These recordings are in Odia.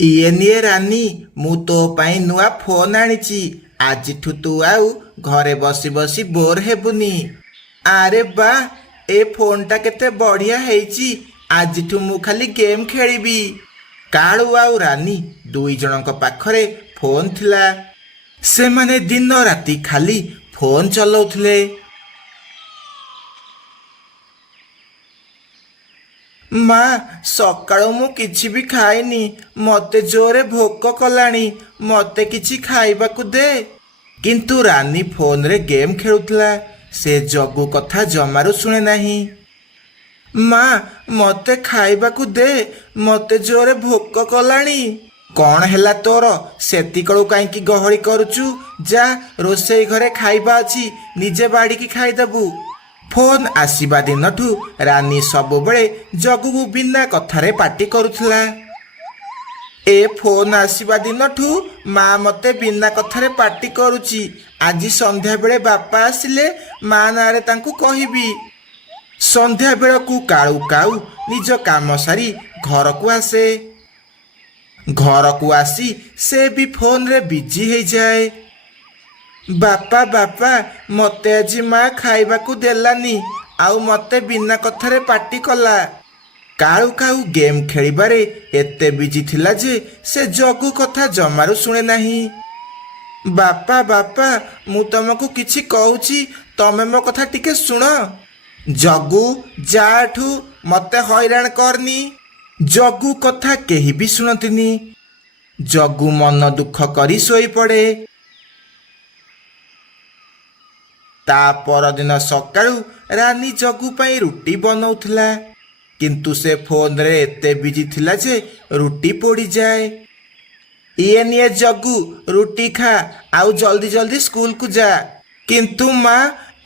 ଇଏ ନିଏ ରାନୀ, ମୁଁ ତୋ ପାଇଁ ନୂଆ ଫୋନ୍ ଆଣିଛି। ଆଜିଠୁ ତୁ ଆଉ ଘରେ ବସି ବସି ବୋର୍ ହେବୁନି। ଆରେ ବା, ଏ ଫୋନ୍ଟା କେତେ ବଢ଼ିଆ ହେଇଛି। ଆଜିଠୁ ମୁଁ ଖାଲି ଗେମ୍ ଖେଳିବି। କାଳୁ ଆଉ ରାନୀ ଦୁଇ ଜଣଙ୍କ ପାଖରେ ଫୋନ୍ ଥିଲା। ସେମାନେ ଦିନ ରାତି ଖାଲି ଫୋନ୍ ଚଲାଉଥିଲେ। ମା, ସକାଳୁ ମୁଁ କିଛି ବି ଖାଇନି। ମୋତେ ଜୋରେ ଭୋକ କଲାଣି। ମୋତେ କିଛି ଖାଇବାକୁ ଦେ। କିନ୍ତୁ ରାନୀ ଫୋନରେ ଗେମ୍ ଖେଳୁଥିଲା। ସେ ଜଗୁ କଥା ଜମାରୁ ଶୁଣେ ନାହିଁ। ମା, ମୋତେ ଖାଇବାକୁ ଦେ। ମୋତେ ଜୋରେ ଭୋକ କଲାଣି। କ'ଣ ହେଲା ତୋର? ସେତିକଳୁ କାହିଁକି ଗହଳି କରୁଛୁ? ଯା, ରୋଷେଇ ଘରେ ଖାଇବା ଅଛି, ନିଜେ ବାଢ଼ିକି ଖାଇଦେବୁ। ଫୋନ୍ ଆସିବା ଦିନଠୁ ରାନୀ ସବୁବେଳେ ଜଗୁକୁ ବିନା କଥାରେ ପାଟି କରୁଥିଲା। ଏ ଫୋନ୍ ଆସିବା ଦିନଠୁ ମା ମୋତେ ବିନା କଥାରେ ପାଟି କରୁଛି। ଆଜି ସନ୍ଧ୍ୟାବେଳେ ବାପା ଆସିଲେ ମା ନାଁରେ ତାଙ୍କୁ କହିବି। ସନ୍ଧ୍ୟା ବେଳକୁ କାଳୁ କାଉ ନିଜ କାମ ସାରି ଘରକୁ ଆସେ। ଘରକୁ ଆସି ସେ ବି ଫୋନରେ ବିଜି ହେଇଯାଏ। ବାପା ବାପା, ମୋତେ ଆଜି ମା ଖାଇବାକୁ ଦେଲାନି, ଆଉ ମୋତେ ବିନା କଥାରେ ପାଟି କଲା। କାଳୁ କାଉ ଗେମ୍ ଖେଳିବାରେ ଏତେ ବିଜି ଥିଲା ଯେ ସେ ଜଗୁ କଥା ଜମାରୁ ଶୁଣେ ନାହିଁ। ବାପା ବାପା, ମୁଁ ତମକୁ କିଛି କହୁଛି, ତମେ ମୋ କଥା ଟିକେ ଶୁଣ। ଜଗୁ, ଯା ଏଠୁ, ମୋତେ ହଇରାଣ କରନି। ଜଗୁ କଥା କେହି ବି ଶୁଣନ୍ତିନି। ଜଗୁ ମନ ଦୁଃଖ କରି ଶୋଇପଡ଼େ। ତା ପରଦିନ ସକାଳୁ ରାନୀ ଜଗୁ ପାଇଁ ରୁଟି ବନଉଥିଲା। କିନ୍ତୁ ସେ ଫୋନରେ ଏତେ ବିଜି ଥିଲା ଯେ ରୁଟି ପୋଡ଼ିଯାଏ। ଇଏ ନିଏ ଜଗୁ, ରୁଟି ଖା, ଆଉ ଜଲ୍ଦି ଜଲ୍ଦି ସ୍କୁଲକୁ ଯା। କିନ୍ତୁ ମା,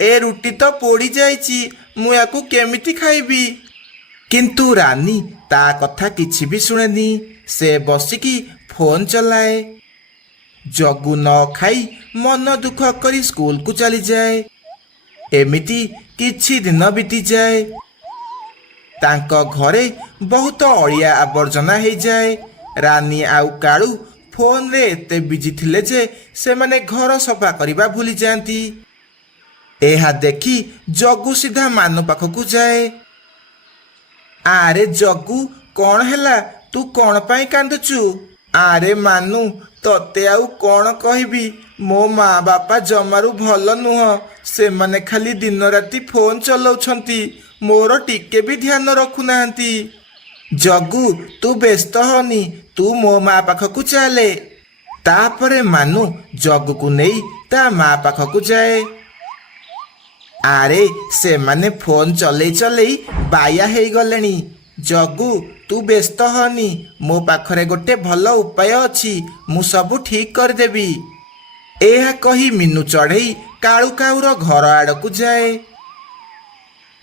ଏ ରୁଟି ତ ପୋଡ଼ି ଯାଇଛି, ମୁଁ ୟାକୁ କେମିତି ଖାଇବି? କିନ୍ତୁ ରାନୀ ତା କଥା କିଛି ବି ଶୁଣେନି। ସେ ବସିକି ଫୋନ୍ ଚଲାଏ। ଜଗୁ ନ ଖାଇ ମନ ଦୁଃଖ କରି ସ୍କୁଲକୁ ଚାଲିଯାଏ। ଏମିତି କିଛି ଦିନ ବିତିଯାଏ। ତାଙ୍କ ଘରେ ବହୁତ ଅଳିଆ ଆବର୍ଜନା ହେଇଯାଏ। ରାନୀ ଆଉ କାଳୁ ଫୋନରେ ଏତେ ବିଜି ଥିଲେ ଯେ ସେମାନେ ଘର ସଫା କରିବା ଭୁଲି ଯାଆନ୍ତି। ଏହା ଦେଖି ଜଗୁ ସିଧା ମାନୁ ପାଖକୁ ଯାଏ। ଆରେ ଜଗୁ, କ'ଣ ହେଲା? ତୁ କ'ଣ ପାଇଁ କାନ୍ଦୁଛୁ? ଆରେ ମାନୁ, ତତେ ଆଉ କ'ଣ କହିବି? ମୋ ମା ବାପା ଜମାରୁ ଭଲ ନୁହଁ। ସେମାନେ ଖାଲି ଦିନ ରାତି ଫୋନ୍ ଚଲାଉଛନ୍ତି, ମୋର ଟିକେ ବି ଧ୍ୟାନ ରଖୁନାହାନ୍ତି। ଜଗୁ, ତୁ ବ୍ୟସ୍ତ ହନି, ତୁ ମୋ ମା ପାଖକୁ ଚାଲେ। ତାପରେ ମାନୁ ଜଗୁକୁ ନେଇ ତା ମା ପାଖକୁ ଯାଏ। ଆରେ ସେମାନେ ଫୋନ୍ ଚଲେଇ ଚଲେଇ ବାୟା ହେଇଗଲେଣି। ଜଗୁ, ତୁ ବ୍ୟସ୍ତ ହନି, ମୋ ପାଖରେ ଗୋଟେ ଭଲ ଉପାୟ ଅଛି, ମୁଁ ସବୁ ଠିକ୍ କରିଦେବି। ଏହା କହି ମିନୁ ଚଢ଼େଇ କାଳୁ କାଉର ଘର ଆଡ଼କୁ ଯାଏ।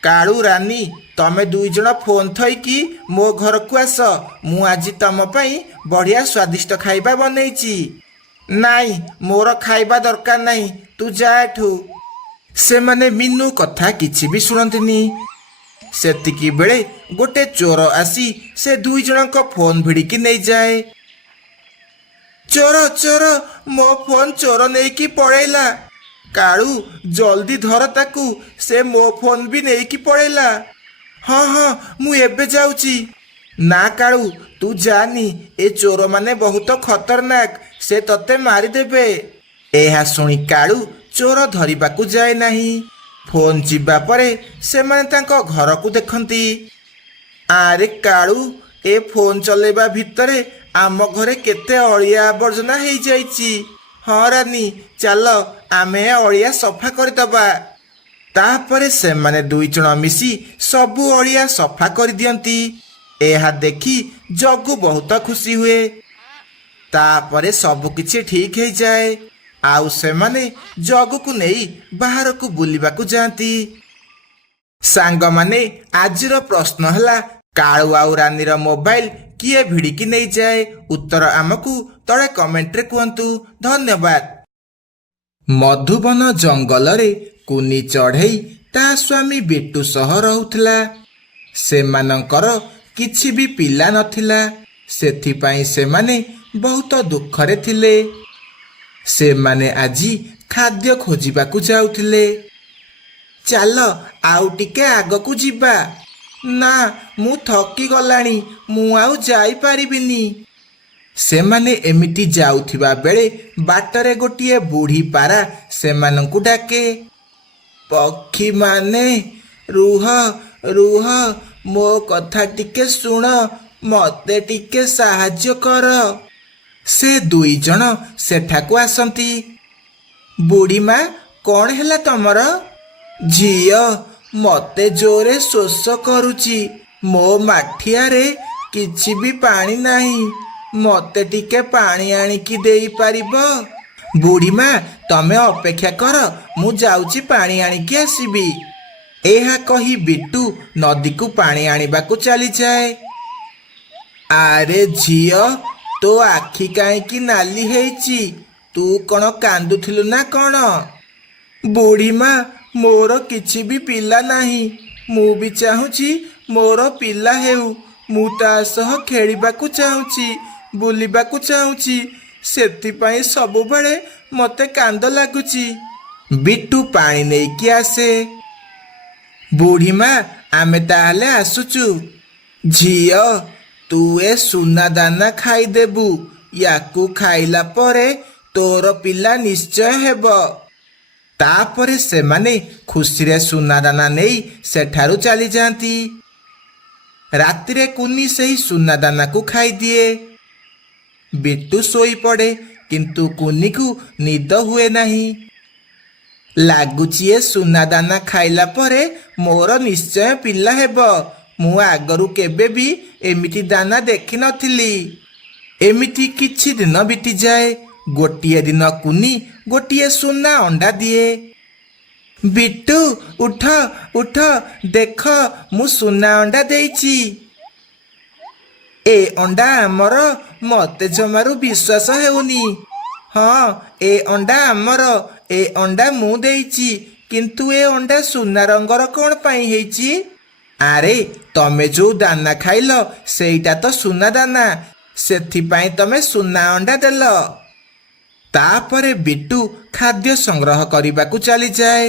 କାଳୁ, ରାନୀ, ତମେ ଦୁଇ ଜଣ ଫୋନ୍ ଥୋଇକି ମୋ ଘରକୁ ଆସ। ମୁଁ ଆଜି ତମ ପାଇଁ ବଢ଼ିଆ ସ୍ୱାଦିଷ୍ଟ ଖାଇବା ବନେଇଛି। ନାଇଁ, ମୋର ଖାଇବା ଦରକାର ନାହିଁ, ତୁ ଯା ଏଠୁ। ସେମାନେ ମିନୁ କଥା କିଛି ବି ଶୁଣନ୍ତିନି। ସେତିକି ବେଳେ ଗୋଟେ ଚୋର ଆସି ସେ ଦୁଇ ଜଣଙ୍କ ଫୋନ୍ ଭିଡ଼ିକି ନେଇଯାଏ। ଚୋର ଚୋର, ମୋ ଫୋନ୍ ଚୋର ନେଇକି ପଳେଇଲା। କାଳୁ, ଜଲ୍ଦି ଧର ତାକୁ, ସେ ମୋ ଫୋନ୍ ବି ନେଇକି ପଳେଇଲା। ହଁ ହଁ, ମୁଁ ଏବେ ଯାଉଛି। ନା କାଳୁ, ତୁ ଯାନି, ଏ ଚୋରମାନେ ବହୁତ ଖତରନାକ, ସେ ତତେ ମାରିଦେବେ। ଏହା ଶୁଣି କାଳୁ ଚୋର ଧରିବାକୁ ଯାଏ ନାହିଁ। ଫୋନ୍ ଯିବା ପରେ ସେମାନେ ତାଙ୍କ ଘରକୁ ଦେଖନ୍ତି। ଆରେ କାଳୁ, ଏ ଫୋନ୍ ଚଲେଇବା ଭିତରେ ଆମ ଘରେ କେତେ ଅଳିଆ ଆବର୍ଜନା ହେଇଯାଇଛି। ହଁ ରାନୀ, ଚାଲ ଆମେ ଅଳିଆ ସଫା କରିଦେବା। ତାପରେ ସେମାନେ ଦୁଇ ଜଣ ମିଶି ସବୁ ଅଳିଆ ସଫା କରିଦିଅନ୍ତି। ଏହା ଦେଖି ଜଗୁ ବହୁତ ଖୁସି ହୁଏ। ତାପରେ ସବୁ କିଛି ଠିକ୍ ହେଇଯାଏ। ଆଉ ସେମାନେ ଜଗୁକୁ ନେଇ ବାହାରକୁ ବୁଲିବାକୁ ଯାଆନ୍ତି। ସାଙ୍ଗମାନେ, ଆଜିର ପ୍ରଶ୍ନ ହେଲା, କାଳୁ ଆଉ ରାନୀର ମୋବାଇଲ କିଏ ଭିଡ଼ିକି ନେଇଯାଏ? ଉତ୍ତର ଆମକୁ ତଳେ କମେଣ୍ଟରେ କୁହନ୍ତୁ। ଧନ୍ୟବାଦ। ମଧୁବନ ଜଙ୍ଗଲରେ କୁନି ଚଢ଼େଇ ତା ସ୍ୱାମୀ ବିଟୁ ସହ ରହୁଥିଲା। ସେମାନଙ୍କର କିଛି ବି ପିଲା ନଥିଲା। ସେଥିପାଇଁ ସେମାନେ ବହୁତ ଦୁଃଖରେ ଥିଲେ। ସେମାନେ ଆଜି ଖାଦ୍ୟ ଖୋଜିବାକୁ ଯାଉଥିଲେ। ଚାଲ ଆଉ ଟିକେ ଆଗକୁ ଯିବା। ନା, ମୁଁ ଥକି ଗଲାଣି, ମୁଁ ଆଉ ଯାଇପାରିବିନି। ସେମାନେ ଏମିତି ଯାଉଥିବା ବେଳେ ବାଟରେ ଗୋଟିଏ ବୁଢ଼ୀ ପାରା ସେମାନଙ୍କୁ ଡାକେ। ପକ୍ଷୀମାନେ, ରୁହ ରୁହ, ମୋ କଥା ଟିକେ ଶୁଣ, ମୋତେ ଟିକେ ସାହାଯ୍ୟ କର। ସେ ଦୁଇ ଜଣ ସେଠାକୁ ଆସନ୍ତି। ବୁଢ଼ୀମା, କ'ଣ ହେଲା ତମର? ଝିଅ, ମୋତେ ଜୋରେ ଶୋଷ କରୁଛି। ମୋ ମାଠିଆରେ କିଛି ବି ପାଣି ନାହିଁ। ମୋତେ ଟିକେ ପାଣି ଆଣିକି ଦେଇପାରିବ? ବୁଢ଼ୀମା, ତମେ ଅପେକ୍ଷା କର, ମୁଁ ଯାଉଛି ପାଣି ଆଣିକି ଆସିବି। ଏହା କହି ବିଟୁ ନଦୀକୁ ପାଣି ଆଣିବାକୁ ଚାଲିଯାଏ। ଆରେ ଝିଅ, ତୋ ଆଖି କାହିଁକି ନାଲି ହେଇଛି? ତୁ କ'ଣ କାନ୍ଦୁଥିଲୁ ନା କ'ଣ? ବୁଢ଼ୀମା, ମୋର କିଛି ବି ପିଲା ନାହିଁ। ମୁଁ ବି ଚାହୁଁଛି ମୋର ପିଲା ହେଉ। ମୁଁ ତା ସହ ଖେଳିବାକୁ ଚାହୁଁଛି, ବୁଲିବାକୁ ଚାହୁଁଛି। ସେଥିପାଇଁ ସବୁବେଳେ ମୋତେ କାନ୍ଦ ଲାଗୁଛି। ବିଟୁ ପାଣି ନେଇକି ଆସେ। ବୁଢ଼ୀମା, ଆମେ ତାହେଲେ ଆସୁଛୁ। ଝିଅ, ତୁ ଏ ସୁନା ଦାନା ଖାଇଦେବୁ। ୟାକୁ ଖାଇଲା ପରେ ତୋର ପିଲା ନିଶ୍ଚୟ ହେବ। ତାପରେ ସେମାନେ ଖୁସିରେ ସୁନା ଦାନା ନେଇ ସେଠାରୁ ଚାଲିଯାଆନ୍ତି। ରାତିରେ କୁନି ସେହି ସୁନା ଦାନାକୁ ଖାଇଦିଏ। ବିଟୁ ଶୋଇପଡ଼େ, କିନ୍ତୁ କୁନିକୁ ନିଦ ହୁଏ ନାହିଁ। ଲାଗୁଛି ଏ ସୁନା ଦାନା ଖାଇଲା ପରେ ମୋର ନିଶ୍ଚୟ ପିଲା ହେବ। ମୁଁ ଆଗରୁ କେବେ ବି ଏମିତି ଦାନା ଦେଖିନଥିଲି। ଏମିତି କିଛି ଦିନ ବିତିଯାଏ। ଗୋଟିଏ ଦିନ କୁନି ଗୋଟିଏ ସୁନା ଅଣ୍ଡା ଦିଏ। ବିଟୁ, ଉଠ ଉଠ, ଦେଖ, ମୁଁ ସୁନା ଅଣ୍ଡା ଦେଇଛି। ଏ ଅଣ୍ଡା ଆମର। ମୋତେ ଜମାରୁ ବିଶ୍ୱାସ ହେଉନି। ହଁ, ଏ ଅଣ୍ଡା ଆମର। ଏ ଅଣ୍ଡା ମୁଁ ଦେଇଛି। କିନ୍ତୁ ଏ ଅଣ୍ଡା ସୁନା ରଙ୍ଗର କ'ଣ ପାଇଁ ହେଇଛି? ଆରେ, ତମେ ଯୋଉ ଦାନା ଖାଇଲ ସେଇଟା ତ ସୁନା ଦାନା। ସେଥିପାଇଁ ତମେ ସୁନା ଅଣ୍ଡା ଦେଲ। ତାପରେ ବିଟୁ ଖାଦ୍ୟ ସଂଗ୍ରହ କରିବାକୁ ଚାଲିଯାଏ।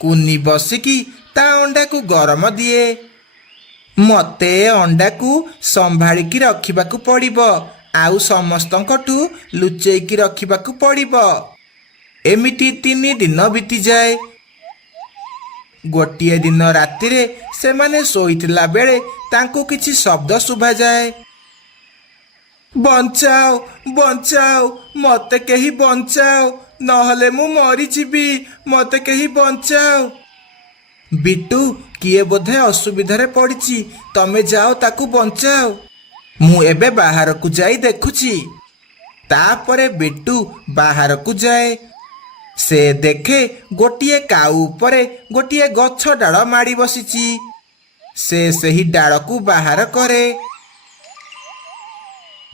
କୁନି ବସିକି ତା ଅଣ୍ଡାକୁ ଗରମ ଦିଏ। ମୋତେ ଏ ଅଣ୍ଡାକୁ ସମ୍ଭାଳିକି ରଖିବାକୁ ପଡ଼ିବ, ଆଉ ସମସ୍ତଙ୍କଠୁ ଲୁଚେଇକି ରଖିବାକୁ ପଡ଼ିବ। ଏମିତି 3 ଦିନ ବିତିଯାଏ। ଗୋଟିଏ ଦିନ ରାତିରେ ସେମାନେ ଶୋଇଥିଲା ବେଳେ ତାଙ୍କୁ କିଛି ଶବ୍ଦ ଶୁଭାଯାଏ। ବଞ୍ଚାଅ, ବଞ୍ଚାଅ, ମୋତେ କେହି ବଞ୍ଚାଅ, ନହେଲେ ମୁଁ ମରିଯିବି। ମୋତେ କେହି ବଞ୍ଚାଅ। ବିଟୁ, କିଏ ବୋଧେ ଅସୁବିଧାରେ ପଡ଼ିଛି। ତମେ ଯାଅ ତାକୁ ବଞ୍ଚାଅ। ମୁଁ ଏବେ ବାହାରକୁ ଯାଇ ଦେଖୁଛି। ତାପରେ ବିଟୁ ବାହାରକୁ ଯାଏ। ସେ ଦେଖେ ଗୋଟିଏ କାଉ ଉପରେ ଗୋଟିଏ ଗଛ ଡାଳ ମାଡ଼ି ବସିଛି। ସେ ସେହି ଡାଳକୁ ବାହାର କରେ।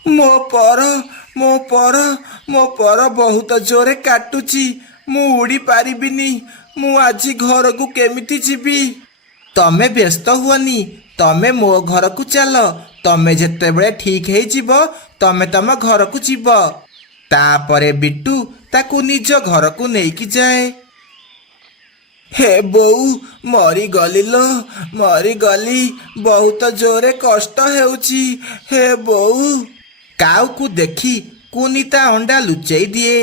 ମୋ ପର, ମୋ ପର, ମୋ ପର ବହୁତ ଜୋରେ କାଟୁଛି। ମୁଁ ଉଡ଼ି ପାରିବିନି। ମୁଁ ଆଜି ଘରକୁ କେମିତି ଯିବି? ତମେ ବ୍ୟସ୍ତ ହୁଅନି, ତମେ ମୋ ଘରକୁ ଚାଲ। ତମେ ଯେତେବେଳେ ଠିକ ହେଇଯିବ ତମେ ତମ ଘରକୁ ଯିବ। ତାପରେ ବିଟୁ ତାକୁ ନିଜ ଘରକୁ ନେଇକି ଯାଏ। ହେ ବୋଉ, ମରିଗଲି ଲୋ, ମରିଗଲି। ବହୁତ ଜୋରେ କଷ୍ଟ ହେଉଛି। ହେ ବୋଉ। କାଉକୁ ଦେଖି କୁନି ତା ଅଣ୍ଡା ଲୁଚେଇ ଦିଏ।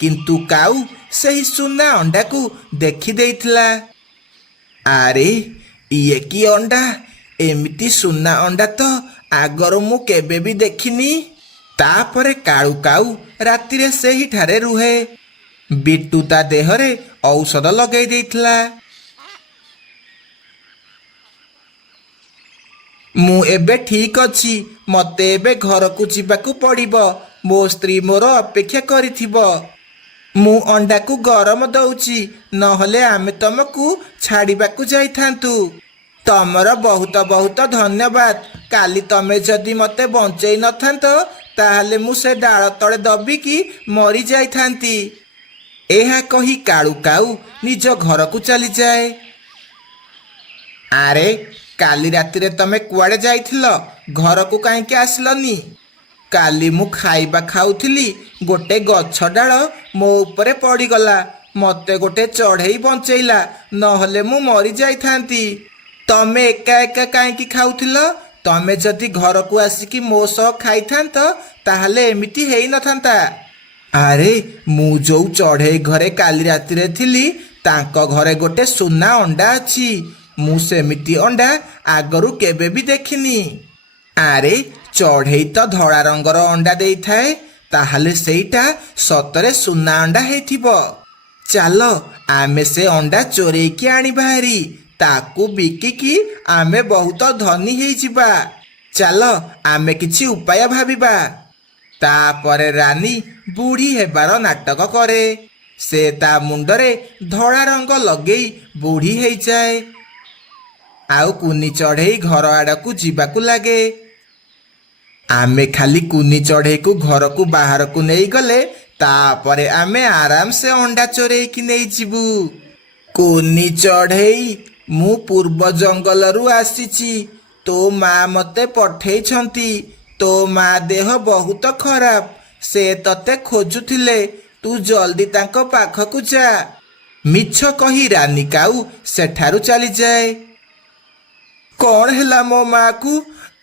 କିନ୍ତୁ କାଉ ସେହି ସୁନା ଅଣ୍ଡାକୁ ଦେଖି ଦେଇଥିଲା। ଆରେ, ଇଏ କି ଅଣ୍ଡା? ଏମିତି ସୁନା ଅଣ୍ଡା ତ ଆଗରୁ ମୁଁ କେବେ ବି ଦେଖିନି। ତାପରେ କାଳୁ କାଉ ରାତିରେ ସେହିଠାରେ ରୁହେ। ବିଟୁ ତା ଦେହରେ ଔଷଧ ଲଗେଇ ଦେଇଥିଲା। ମୁଁ ଏବେ ଠିକ ଅଛି। ମୋତେ ଏବେ ଘରକୁ ଯିବାକୁ ପଡ଼ିବ। ମୋ ସ୍ତ୍ରୀ ମୋର ଅପେକ୍ଷା କରିଥିବ। ମୁଁ ଅଣ୍ଡାକୁ ଗରମ ଦଉଛି, ନହେଲେ ଆମେ ତମକୁ ଛାଡ଼ିବାକୁ ଯାଇଥାନ୍ତୁ। ତମର ବହୁତ ବହୁତ ଧନ୍ୟବାଦ। କାଲି ତମେ ଯଦି ମୋତେ ବଞ୍ଚେଇ ନଥାନ୍ତ ତାହେଲେ ମୁଁ ସେ ଡାଳ ତଳେ ଦବିକି ମରିଯାଇଥାନ୍ତି। ଏହା କହି କାଳୁ କାଉ ନିଜ ଘରକୁ ଚାଲିଯାଏ। ଆରେ, କାଲି ରାତିରେ ତମେ କୁଆଡ଼େ ଯାଇଥିଲ? ଘରକୁ କାହିଁକି ଆସିଲନି? କାଲି ମୁଁ ଖାଇବା ଖାଉଥିଲି, ଗୋଟେ ଗଛ ଡାଳ ମୋ ଉପରେ ପଡ଼ିଗଲା। ମୋତେ ଗୋଟେ ଚଢ଼େଇ ବଞ୍ଚେଇଲା, ନହେଲେ ମୁଁ ମରିଯାଇଥାନ୍ତି। ତମେ ଏକା ଏକା କାହିଁକି ଖାଉଥିଲ? ତମେ ଯଦି ଘରକୁ ଆସିକି ମୋ ସହ ଖାଇଥାନ୍ତ ତାହେଲେ ଏମିତି ହେଇନଥାନ୍ତା। ଆରେ ମୁଁ ଯୋଉ ଚଢ଼େଇ ଘରେ କାଲି ରାତିରେ ଥିଲି ତାଙ୍କ ଘରେ ଗୋଟେ ସୁନା ଅଣ୍ଡା ଅଛି। ମୁଁ ସେମିତି ଅଣ୍ଡା ଆଗରୁ କେବେ ବି ଦେଖିନି। ଆରେ ଚଢ଼େଇ ତ ଧଳା ରଙ୍ଗର ଅଣ୍ଡା ଦେଇଥାଏ, ତାହେଲେ ସେଇଟା ସତରେ ସୁନା ଅଣ୍ଡା ହେଇଥିବ। ଚାଲ ଆମେ ସେ ଅଣ୍ଡା ଚୋରେଇକି ଆଣିବା ହାରି, ତାକୁ ବିକିକି ଆମେ ବହୁତ ଧନୀ ହେଇଯିବା। ଚାଲ ଆମେ କିଛି ଉପାୟ ଭାବିବା। ତାପରେ ରାନୀ ବୁଢ଼ୀ ହେବାର ନାଟକ କରେ। ସେ ତା ମୁଣ୍ଡରେ ଧଳା ରଙ୍ଗ ଲଗେଇ ବୁଢ଼ୀ ହେଇଯାଏ, ଆଉ କୁନି ଚଢ଼େଇ ଘର ଆଡ଼କୁ ଯିବାକୁ ଲାଗେ। ଆମେ ଖାଲି କୁନି ଚଢ଼େଇକୁ ଘରକୁ ବାହାରକୁ ନେଇଗଲେ ତାପରେ ଆମେ ଆରାମସେ ଅଣ୍ଡା ଚୋରେଇକି ନେଇଯିବୁ। କୁନି ଚଢ଼େଇ, ମୁଁ ପୂର୍ବ ଜଙ୍ଗଲରୁ ଆସିଛି। ତୋ ମା ମୋତେ ପଠେଇଛନ୍ତି। ତୋ ମା ଦେହ ବହୁତ ଖରାପ, ସେ ତତେ ଖୋଜୁଥିଲେ। ତୁ ଜଲ୍ଦି ତାଙ୍କ ପାଖକୁ ଯା। ମିଛ କହି ରାନୀ କାଉ ସେଠାରୁ ଚାଲିଯାଏ। କଣ ହେଲା ମୋ ମାକୁ?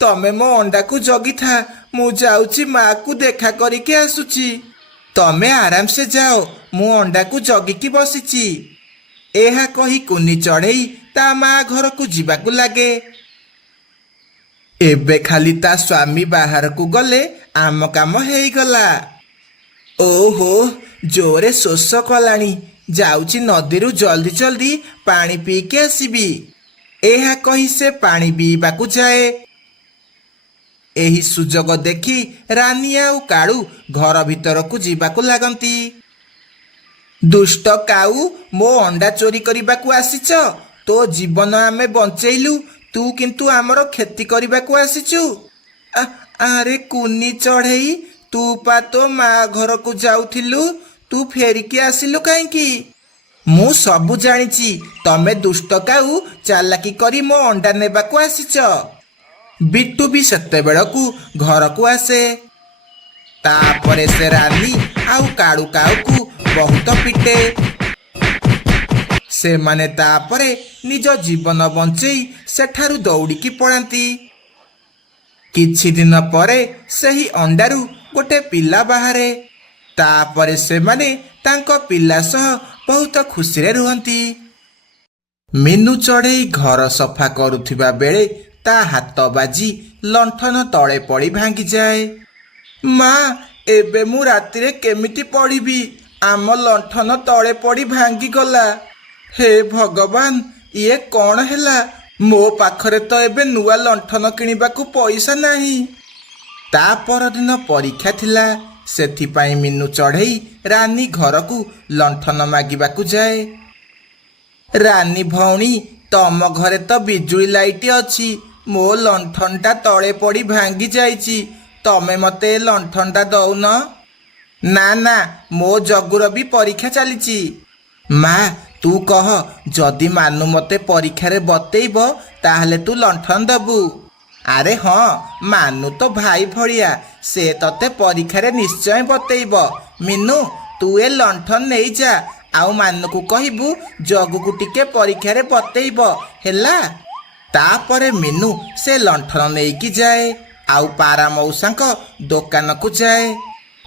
ତମେ ମୋ ଅଣ୍ଡାକୁ ଜଗିଥା, ମୁଁ ଯାଉଛି ମାକୁ ଦେଖା କରିକି ଆସୁଛି। ତମେ ଆରାମସେ ଯାଅ, ମୁଁ ଅଣ୍ଡାକୁ ଜଗିକି ବସିଛି। ଏହା କହି କୁନି ଚଢ଼େଇ ତା ମା ଘରକୁ ଯିବାକୁ ଲାଗେ। ଏବେ ଖାଲି ତା ସ୍ୱାମୀ ବାହାରକୁ ଗଲେ ଆମ କାମ ହେଇଗଲା। ଓହୋ, ଜୋରେ ଶୋଷ କଲାଣି, ଯାଉଛି ନଦୀରୁ ଜଲ୍ଦି ଜଲ୍ଦି ପାଣି ପିଇକି ଆସିବି। ଏହା କହି ସେ ପାଣି ପିଇବାକୁ ଯାଏ। ଏହି ସୁଯୋଗ ଦେଖି ରାନୀ ଆଉ କାଳୁ ଘର ଭିତରକୁ ଯିବାକୁ ଲାଗନ୍ତି। ଦୁଷ୍ଟ କାଉ, ମୋ ଅଣ୍ଡା ଚୋରି କରିବାକୁ ଆସିଛ? ତୋ ଜୀବନ ଆମେ ବଞ୍ଚେଇଲୁ, ତୁ କିନ୍ତୁ ଆମର କ୍ଷତି କରିବାକୁ ଆସିଛୁ। ଆରେ କୁନି ଚଢ଼େଇ, ତୁ ପା ତୋ ମା ଘରକୁ ଯାଉଥିଲୁ, ତୁ ଫେରିକି ଆସିଲୁ କାହିଁକି? ମୁଁ ସବୁ ଜାଣିଛି, ତମେ ଦୁଷ୍ଟ କାଉ ଚାଲାକି କରି ମୋ ଅଣ୍ଡା ନେବାକୁ ଆସିଛ। ବିଟୁ ବି ସେତେବେଳକୁ ଘରକୁ ଆସେ। ତାପରେ ସେ ରାନୀ ଆଉ କାଳୁ କାଉକୁ ବହୁତ ପିଟେ। ସେମାନେ ତାପରେ ନିଜ ଜୀବନ ବଞ୍ଚେଇ ସେଠାରୁ ଦୌଡ଼ିକି ପଳାନ୍ତି। କିଛି ଦିନ ପରେ ସେହି ଅଣ୍ଡାରୁ ଗୋଟେ ପିଲା ବାହାରେ। ତାପରେ ସେମାନେ ତାଙ୍କ ପିଲା ସହ ବହୁତ ଖୁସିରେ ରୁହନ୍ତି। ମିନୁ ଚଢ଼େଇ ଘର ସଫା କରୁଥିବା ବେଳେ ତା ହାତ ବାଜି ଲଣ୍ଠନ ତଳେ ପଡ଼ି ଭାଙ୍ଗିଯାଏ। ମା, ଏବେ ମୁଁ ରାତିରେ କେମିତି ପଢ଼ିବି? ଆମ ଲଣ୍ଠନ ତଳେ ପଡ଼ି ଭାଙ୍ଗିଗଲା। ହେ ଭଗବାନ, ଇଏ କ'ଣ ହେଲା? ମୋ ପାଖରେ ତ ଏବେ ନୂଆ ଲଣ୍ଠନ କିଣିବାକୁ ପଇସା ନାହିଁ। ତା ପରଦିନ ପରୀକ୍ଷା ଥିଲା, ସେଥିପାଇଁ ମିନୁ ଚଢ଼େଇ ରାନୀ ଘରକୁ ଲଣ୍ଠନ ମାଗିବାକୁ ଯାଏ। ରାନୀ ଭଉଣୀ, ତମ ଘରେ ତ ବିଜୁଳି ଲାଇଟ୍ ଅଛି, ମୋ ଲଣ୍ଠନଟା ତଳେ ପଡ଼ି ଭାଙ୍ଗି ଯାଇଛି। ତମେ ମୋତେ ଏ ଲଣ୍ଠନଟା ଦଉନ? ନା ନା, ମୋ ଜଗୁର ବି ପରୀକ୍ଷା ଚାଲିଛି। ମା, ତୁ କହ, ଯଦି ମାନୁ ମୋତେ ପରୀକ୍ଷାରେ ବତେଇବ ତାହେଲେ ତୁ ଲଣ୍ଠନ ଦେବୁ। ଆରେ ହଁ, ମାନୁ ତ ଭାଇ ଭଳିଆ, ସେ ତତେ ପରୀକ୍ଷାରେ ନିଶ୍ଚୟ ବତେଇବ। ମିନୁ, ତୁ ଏ ଲଣ୍ଠନ ନେଇଯା, ଆଉ ମାନୁକୁ କହିବୁ ଜଗୁକୁ ଟିକେ ପରୀକ୍ଷାରେ ବତେଇବ, ହେଲା? ତାପରେ ମିନୁ ସେ ଲଣ୍ଠନ ନେଇକି ଯାଏ ଆଉ ପାରା ମଉସାଙ୍କ ଦୋକାନକୁ ଯାଏ।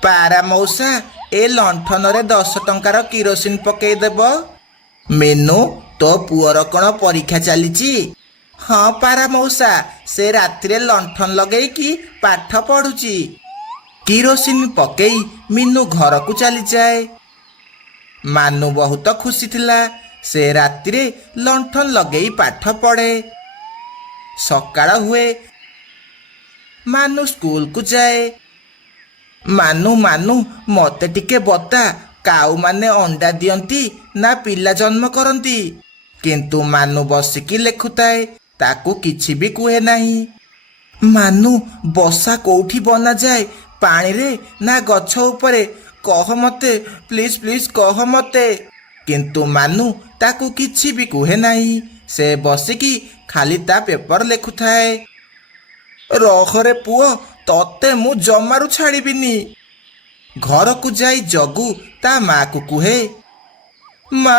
ପାରା ମଉସା, ଏ ଲଣ୍ଠନରେ 10 ଟଙ୍କାର କିରୋସିନ ପକେଇଦେବ। ମିନୁ, ତୋ ପୁଅର କ'ଣ ପରୀକ୍ଷା ଚାଲିଛି? ହଁ ପାରା ମଉସା, ସେ ରାତିରେ ଲଣ୍ଠନ ଲଗେଇକି ପାଠ ପଢୁଛି। କିରୋସିନ ପକେଇ ମିନୁ ଘରକୁ ଚାଲିଯାଏ। ମାନୁ ବହୁତ ଖୁସି ଥିଲା। ସେ ରାତିରେ ଲଣ୍ଠନ ଲଗେଇ ପାଠ ପଢ଼େ। ସକାଳ ହୁଏ, ମାନୁ ସ୍କୁଲକୁ ଯାଏ। ମାନୁ, ମୋତେ ଟିକେ ବତା, କାଉମାନେ ଅଣ୍ଡା ଦିଅନ୍ତି ନା ପିଲା ଜନ୍ମ କରନ୍ତି? କିନ୍ତୁ ମାନୁ ବସିକି ଲେଖୁଥାଏ, ତାକୁ କିଛି ବି କୁହେ ନାହିଁ। ମାନୁ, ବସା କୋଉଠି ବନାଯାଏ? ପାଣିରେ ନା ଗଛ ଉପରେ? କହ ମୋତେ, ପ୍ଲିଜ ପ୍ଲିଜ କହ ମୋତେ। କିନ୍ତୁ ମାନୁ ତାକୁ କିଛି ବି କୁହେ ନାହିଁ। ସେ ବସିକି ଖାଲି ତା ପେପର ଲେଖୁଥାଏ। ରହରେ ପୁଅ, ତତେ ମୁଁ ଜମାରୁ ଛାଡ଼ିବିନି। ଘରକୁ ଯାଇ ଜଗୁ ତା ମାକୁ କୁହେ, ମା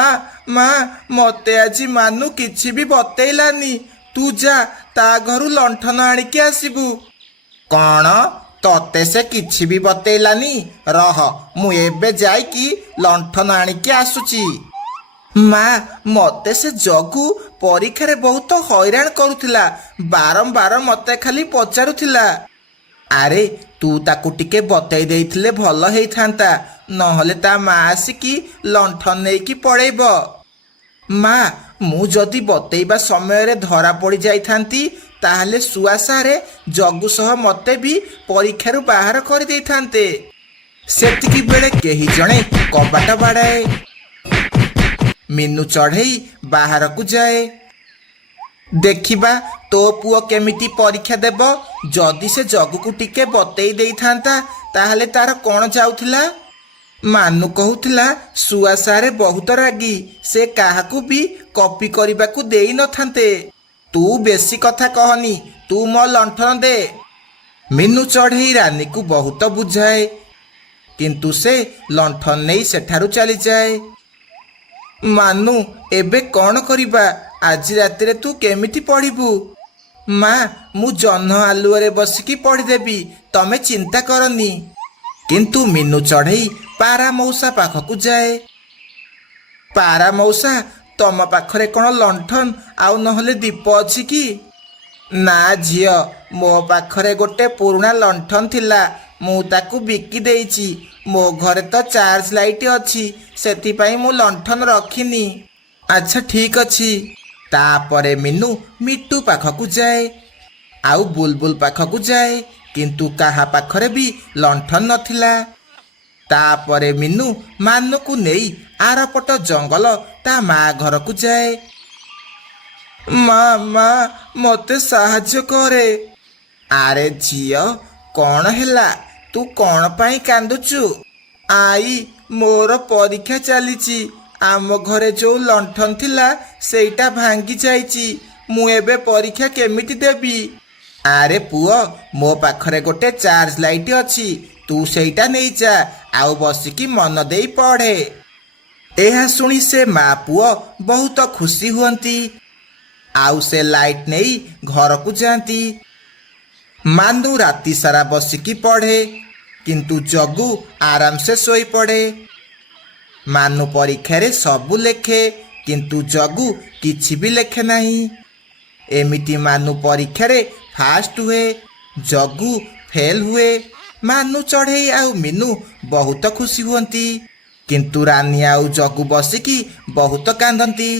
ମା ମତେ ଆଜି ମାନୁ କିଛି ବି ବତେଇଲାନି। ତୁ ଯା ତା ଘରୁ ଲଣ୍ଠନ ଆଣିକି ଆସିବୁ। କ'ଣ? ତତେ ସେ କିଛି ବି ବତେଇଲାନି? ରହ, ମୁଁ ଏବେ ଯାଇକି ଲଣ୍ଠନ ଆଣିକି ଆସୁଛି। ମା, ମତେ ସେ ଜଗୁ ପରୀକ୍ଷାରେ ବହୁତ ହଇରାଣ କରୁଥିଲା। ବାରମ୍ବାର ମତେ ଖାଲି ପଚାରୁଥିଲା। ଆରେ ତୁ ତାକୁ ଟିକେ ବତେଇ ଦେଇଥିଲେ ଭଲ ହେଇଥାନ୍ତା, ନହେଲେ ତା ମା ଆସିକି ଲଣ୍ଠନ ନେଇକି ପଳେଇବ। ମା, ମୁଁ ଯଦି ବତେଇବା ସମୟରେ ଧରା ପଡ଼ି ଯାଇଥାନ୍ତି ତାହେଲେ ସୁଆସାରେ ଜଗୁ ସହ ମତେ ବି ପରୀକ୍ଷାରୁ ବାହାର କରିଦେଇଥାନ୍ତେ। ସେତିକି ବେଳେ କେହି ଜଣେ କବାଟ ବାଡ଼ାଏ। ମିନୁ ଚଢ଼େଇ ବାହାରକୁ ଯାଏ। ଦେଖିବା ତୋ ପୁଅ କେମିତି ପରୀକ୍ଷା ଦେବ। ଯଦି ସେ ଜଗୁକୁ ଟିକେ ବତେଇ ଦେଇଥାନ୍ତା ତାହେଲେ ତାର କ'ଣ ଯାଉଥିଲା। ମାନୁ କହୁଥିଲା ସୁଆସାରେ ବହୁତ ରାଗି, ସେ କାହାକୁ ବି କପି କରିବାକୁ ଦେଇନଥାନ୍ତେ। ତୁ ବେଶୀ କଥା କହନି, ତୁ ମୋ ଲଣ୍ଠନ ଦେ। ମିନୁ ଚଢ଼େଇ ରାନୀକୁ ବହୁତ ବୁଝାଏ, କିନ୍ତୁ ସେ ଲଣ୍ଠନ ନେଇ ସେଠାରୁ ଚାଲିଯାଏ। ମାନୁ, ଏବେ କ'ଣ କରିବା? ଆଜି ରାତିରେ ତୁ କେମିତି ପଢ଼ିବୁ? ମା, ମୁଁ ଜହ୍ନ ଆଲୁଅରେ ବସିକି ପଢ଼ିଦେବି, ତମେ ଚିନ୍ତା କରନି। କିନ୍ତୁ ମିନୁ ଚଢ଼େଇ ପାରା ମଉସା ପାଖକୁ ଯାଏ। ପାରା ମଉସା, ତମ ପାଖରେ କ'ଣ ଲଣ୍ଠନ ଆଉ ନହେଲେ ଦୀପ ଅଛି କି? ନା ଝିଅ, ମୋ ପାଖରେ ଗୋଟେ ପୁରୁଣା ଲଣ୍ଠନ ଥିଲା, ମୁଁ ତାକୁ ବିକି ଦେଇଛି। ମୋ ଘରେ ତ ଚାର୍ଜ ଲାଇଟ୍ ଅଛି, ସେଥିପାଇଁ ମୁଁ ଲଣ୍ଠନ ରଖିନି। ଆଚ୍ଛା ଠିକ୍ ଅଛି। ତାପରେ ମିନୁ ମିଟୁ ପାଖକୁ ଯାଏ, ଆଉ ବୁଲବୁଲ ପାଖକୁ ଯାଏ, କିନ୍ତୁ କାହା ପାଖରେ ବି ଲଣ୍ଠନ ନଥିଲା। ତାପରେ ମିନୁ ମାନୁକୁ ନେଇ ଆରପଟ ଜଙ୍ଗଲ ତା ମା ଘରକୁ ଯାଏ। ମା ମା, ମତେ ସାହାଯ୍ୟ କରେ। ଆରେ ଝିଅ, କ'ଣ ହେଲା? ତୁ କ'ଣ ପାଇଁ କାନ୍ଦୁଛୁ? ଆଈ, ମୋର ପରୀକ୍ଷା ଚାଲିଛି। ଆମ ଘରେ ଯୋଉ ଲଣ୍ଠନ ଥିଲା ସେଇଟା ଭାଙ୍ଗି ଯାଇଛି। ମୁଁ ଏବେ ପରୀକ୍ଷା କେମିତି ଦେବି? ଆରେ ପୁଅ, ମୋ ପାଖରେ ଗୋଟେ ଚାର୍ଜ ଲାଇଟ୍ ଅଛି, ତୁ ସେଇଟା ନେଇଯା, ଆଉ ବସିକି ମନ ଦେଇ ପଢ଼େ। ଏହା ଶୁଣି ସେ ମା ପୁଅ ବହୁତ ଖୁସି ହୁଅନ୍ତି, ଆଉ ସେ ଲାଇଟ୍ ନେଇ ଘରକୁ ଯାଆନ୍ତି। ମାନୁ ରାତି ସାରା ବସିକି ପଢ଼େ, କିନ୍ତୁ ଜଗୁ ଆରାମସେ ଶୋଇପଡ଼େ। ମାନୁ ପରୀକ୍ଷାରେ ସବୁ ଲେଖେ, କିନ୍ତୁ ଜଗୁ କିଛି ବି ଲେଖେ ନାହିଁ। ଏମିତି ମାନୁ ପରୀକ୍ଷାରେ ଫାଷ୍ଟ ହୁଏ, ଜଗୁ ଫେଲ୍ ହୁଏ। ମାନୁ ଚଢ଼େଇ ଆଉ ମିନୁ ବହୁତ ଖୁସି ହୁଅନ୍ତି, କିନ୍ତୁ ରାନୀ ଆଉ ଜଗୁ ବସିକି ବହୁତ କାନ୍ଦନ୍ତି।